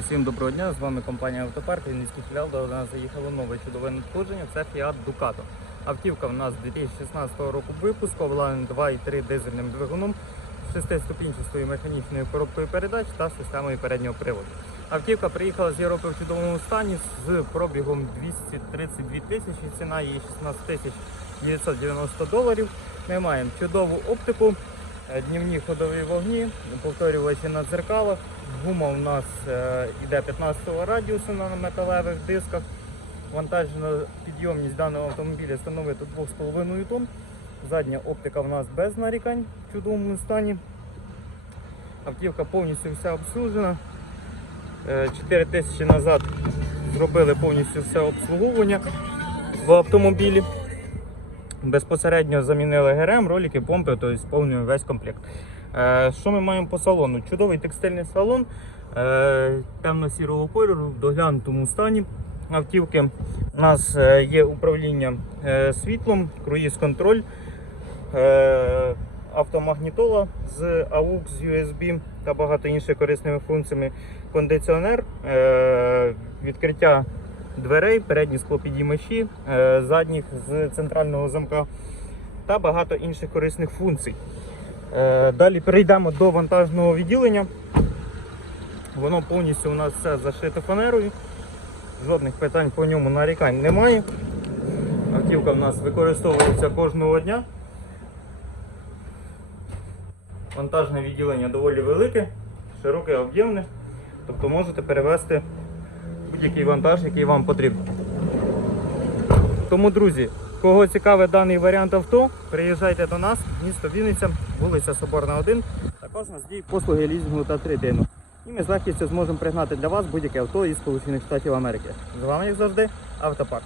Всім доброго дня, з вами компанія Автопарк, Вінницький філіал, до нас заїхало нове чудове надходження, це Fiat Ducato. Автівка в нас 2016 року випуску, обладнана 2,3 дизельним двигуном, шестиступінчастою механічною коробкою передач та системою переднього приводу. Автівка приїхала з Європи в чудовому стані з пробігом 232 тисячі, ціна її 16 тисяч 990 доларів. Ми маємо чудову оптику, днівні ходові вогні, повторювачі на дзеркалах. Гума у нас е, йде 15-го радіусу на металевих дисках. Вантажна підйомність даного автомобіля становить 2,5 тонн. Задня оптика в нас без нарікань в чудовому стані. Автівка повністю вся обслужена. 4 тисячі назад зробили повністю все обслуговування в автомобілі. Безпосередньо замінили ГРМ, ролики, помпи, тобто повний весь комплект. Е, Що ми маємо по салону? Чудовий текстильний салон е, темно-сірого кольору, в доглянутому стані автівки. У нас е, є управління світлом, круїз-контроль, автомагнітола з AUX, USB та багато інших корисними функціями. Кондиціонер, відкриття дверей, передні склопідіймачі, е, задніх з центрального замка та багато інших корисних функцій. Е, Далі перейдемо до вантажного відділення. Воно повністю у нас все зашите фанерою. Жодних питань по ньому нарікань немає. Автівка в нас використовується кожного дня. Вантажне відділення доволі велике, широке, об'ємне. Тобто можете перевезти будь-який вантаж, який вам потрібен. Тому, друзі, кого цікавить даний варіант авто, приїжджайте до нас, місто Вінниця, вулиця Соборна 1. Також нас діють послуги лізингу та третину. І ми з легкістю зможемо пригнати для вас будь-яке авто із Сполучених Штатів Америки. З вами, як завжди, Автопарк.